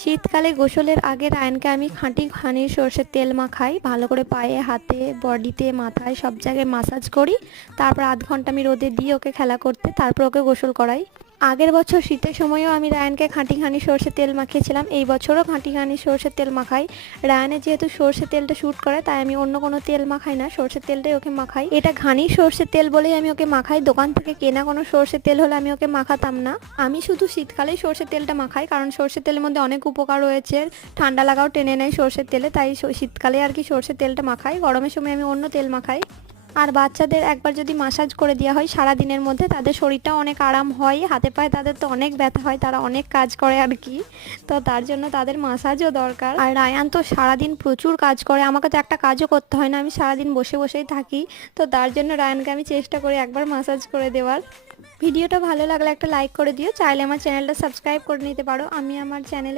শীতকালে গোসলের আগে রায়ানকে আমি খাঁটি ঘানির সর্ষের তেল মাখাই, ভালো করে পায়ে, হাতে, বডিতে, মাথায় সব জায়গায় মাসাজ করি। তারপর আধ ঘন্টা আমি রোদে দিই ওকে খেলা করতে, তারপর ওকে গোসল করাই। আগের বছর শীতের সময়ও আমি রায়ানকে খাঁটি ঘানি সর্ষের তেল মাখিয়েছিলাম, এই বছরও খাঁটি ঘানি সর্ষের তেল মাখাই। রায়ানের যেহেতু সর্ষের তেলটা শ্যুট করে, তাই আমি অন্য কোনো তেল মাখাই না, সর্ষের তেলটাই ওকে মাখাই। এটা ঘানি সর্ষের তেল বলেই আমি ওকে মাখাই, দোকান থেকে কেনা কোনো সর্ষের তেল হলে আমি ওকে মাখাতাম না। আমি শুধু শীতকালেই সর্ষের তেলটা মাখাই, কারণ সর্ষের তেলের মধ্যে অনেক উপকার রয়েছে, ঠান্ডা লাগাও টেনে নেয় সর্ষের তেলে, তাই শীতকালে আর কি সর্ষের তেলটা মাখাই। গরমের সময় আমি অন্য তেল মাখাই। আর বাচ্চাদের একবার যদি মাসাজ করে দেওয়া হয় সারা দিনের মধ্যে, তাদের শরীরটা অনেক আরাম হয়। হাতে পায়ে তাদের তো অনেক ব্যথা হয়, তারা অনেক কাজ করে আর কি, তো তার জন্য তাদের মাসাজও দরকার। আর রায়ান তো সারাদিন প্রচুর কাজ করে, আমাকে তো একটা কাজও করতে হয় না, আমি সারাদিন বসে বসেই থাকি, তো তার জন্য রায়ানকে আমি চেষ্টা করি একবার মাসাজ করে দেওয়ার। ভিডিওটা ভালো লাগলে একটা লাইক করে দিও, চাইলে আমার চ্যানেলটা সাবস্ক্রাইব করে নিতে পারো। আমি আমার চ্যানেলে